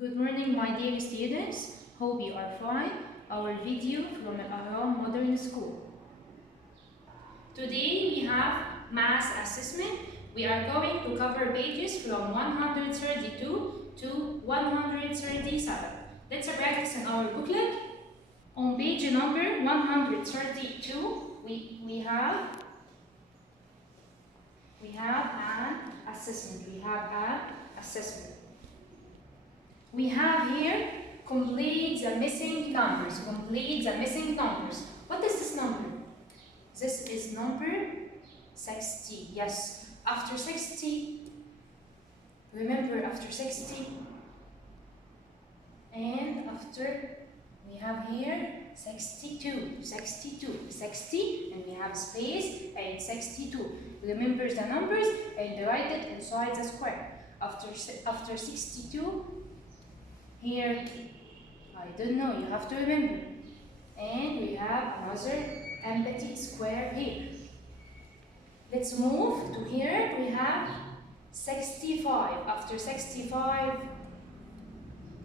Good morning, my dear students. Hope you are fine. Our video from Alahram Modern School. Today we have Math Assessment. We are going to cover pages from 132 to 137. Let's practice in our booklet. On page number 132, we have an assessment. We have here complete the missing numbers. What is this number? This is number 60. Yes. After 60, remember after 60, and after we have here 62, 60, and we have space and 62. Remember the numbers and write it inside the square. After 62, here, I don't know, you have to remember. And we have another empty square here. Let's move to here. We have 65. After 65,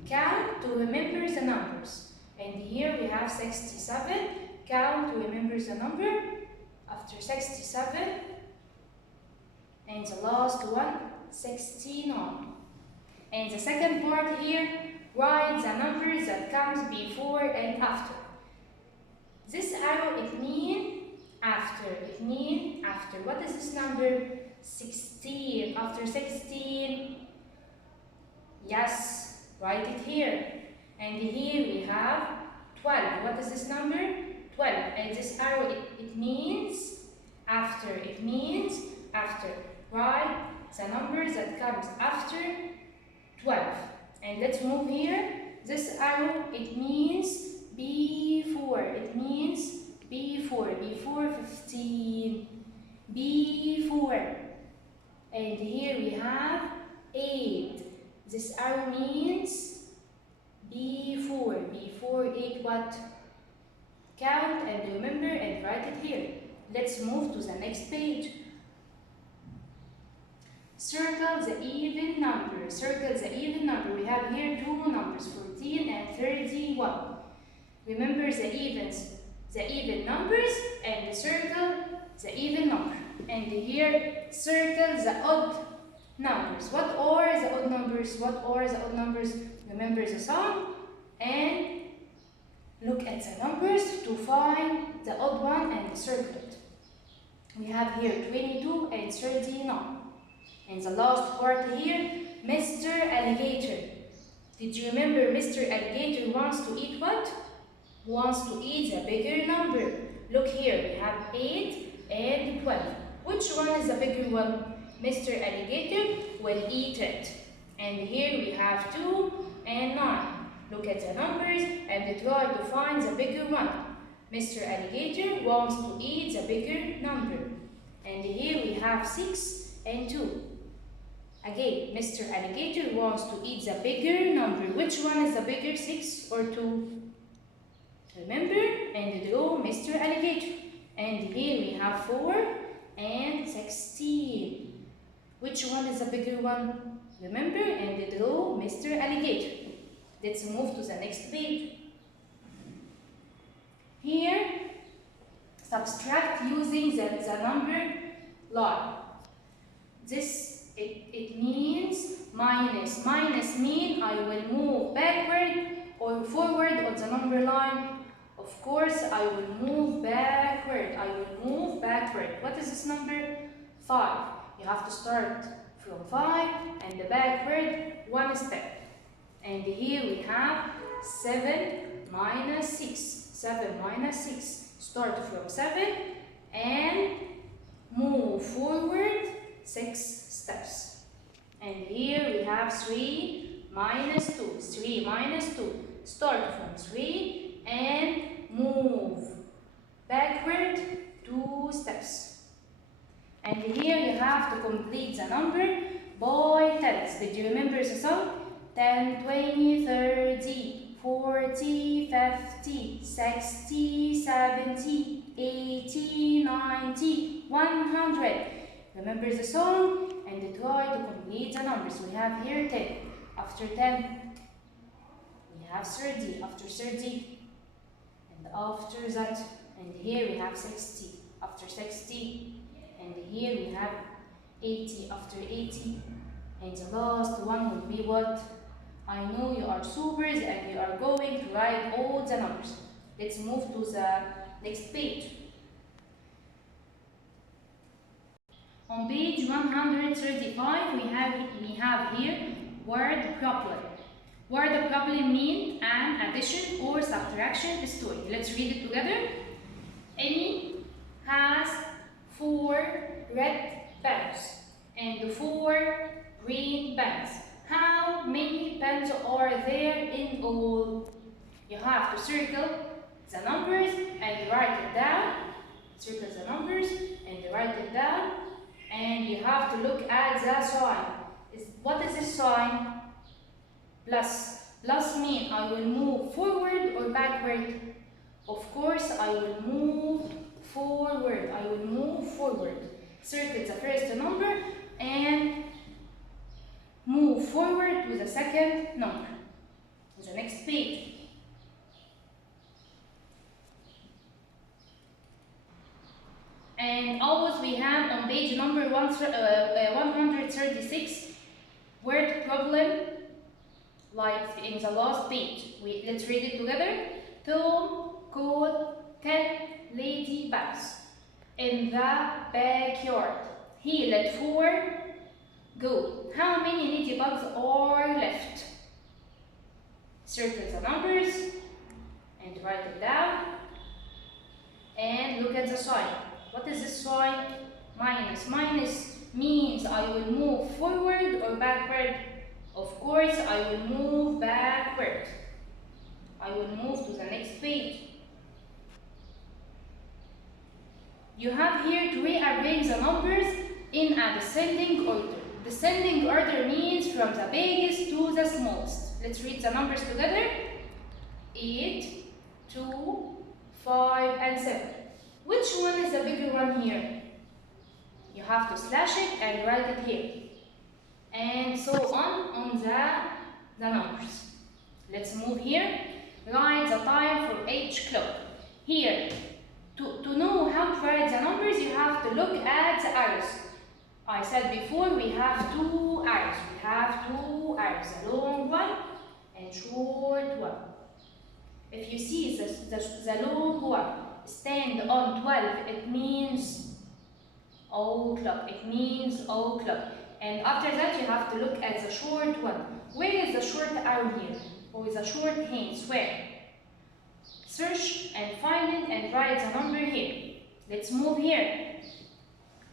count to remember the numbers. And here we have 67. Count to remember the number. After 67. And the last one, 69. And the second part here, write the numbers that comes before and after. This arrow, it means after. What is this number? 16. After 16, yes, write it here. And here we have 12. What is this number? 12. And this arrow, it means after. Write the numbers that comes after 12. And let's move here. This arrow, it means before. Before 15. Before. And here we have 8. This arrow means before. Before 8 what? Count and remember and write it here. Let's move to the next page. Circle the even number. We have here two numbers, 14 and 31. Remember the even numbers, and circle the even number. And here, circle the odd numbers. What are the odd numbers? Remember the sum and look at the numbers to find the odd one and circle it. We have here 22 and 39. And the last part here, Mr. Alligator. Did you remember Mr. Alligator wants to eat what? Wants to eat the bigger number. Look here, we have 8 and 12. Which one is the bigger one? Mr. Alligator will eat it. And here we have 2 and 9. Look at the numbers and try to find the bigger one. Mr. Alligator wants to eat the bigger number. And here we have 6 and 2. Again, Mr. Alligator wants to eat the bigger number. Which one is the bigger, 6 or 2? Remember and draw Mr. Alligator. And here we have 4 and 16. Which one is the bigger one? Remember and draw Mr. Alligator. Let's move to the next page. Here, subtract using the number line. This it means minus. Minus means I will move backward or forward on the number line. Of course, I will move backward. What is this number? 5. You have to start from 5 and backward 1 step. And here we have 7 minus 6. Start from 7 and move forward 6 steps. And here we have 3 minus 2. Start from 3 and move backward 2 steps. And here you have to complete the number by tens. Did you remember the song? 10, 20, 30, 40, 50, 60, 70, 80, 90, 100. Remember the song and try to complete the numbers. We have here 10. After 10, have 30 after 30, and after that, and here we have 60 after 60, and here we have 80 after 80, and the last one will be what? I know you are supers and you are going to write all the numbers. Let's move to the next page. On page 135, we have here word problem. Word problem means an addition or subtraction story. Let's read it together. Amy has 4 red pens and 4 green pens. How many pens are there in all? You have to circle the numbers and write it down. Circle the numbers and write it down. And you have to look at the sign. What is this sign? Plus. Plus means I will move forward or backward. Of course, I will move forward. I will move forward. Circle the first number and move forward to the second number. The next page. And always we have on page number 136 word problem, like in the last page. Let's read it together. Tom caught 10 ladybugs in the backyard. He let 4 go. How many ladybugs are left? Circle the numbers and write it down. And look at the sign. What is this sign? Minus. Minus means I will move forward or backward. Of course, I will move backward. I will move to the next page. You have here to rearrange the numbers in a descending order. Descending order means from the biggest to the smallest. Let's read the numbers together. 8, 2, 5, and 7. Which one is the bigger one here? You have to slash it and write it here. And so on the numbers. Let's move here. Write the time for each clock. Here, to know how to write the numbers, you have to look at the arrows. I said before we have 2 arrows. We have 2 arrows, a long one and short one. If you see the long one stand on 12, it means o'clock. It means o'clock. And after that, you have to look at the short one. Where is the short arrow here? Or the short hands? Where? Search and find it and write the number here. Let's move here.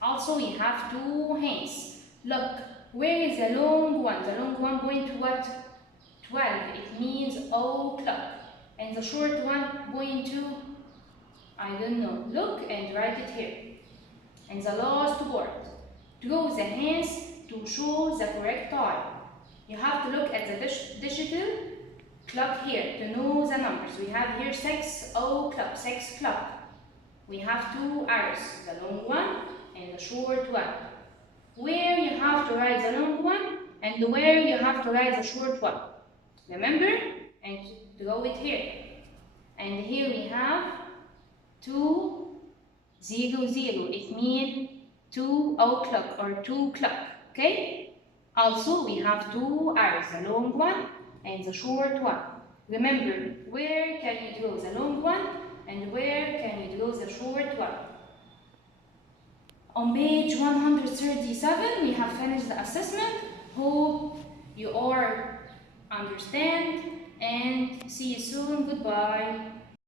Also, we have 2 hands. Look, where is the long one? The long one going to what? 12. It means o'clock. And the short one going to, I don't know. Look and write it here. And the last word. Draw the hands to show the correct time. You have to look at the digital clock here to know the numbers. We have here 6 o'clock, 6 o'clock. We have 2 arrows, the long one and the short one. Where you have to write the long one and where you have to write the short one. Remember? And draw it here. And here we have 2, 0, 0. It means 2 o'clock or 2 o'clock. Okay? Also, we have 2 arrows, the long one and the short one. Remember, where can you draw the long one and where can you draw the short one? On page 137, we have finished the assessment. Hope you all understand and see you soon. Goodbye.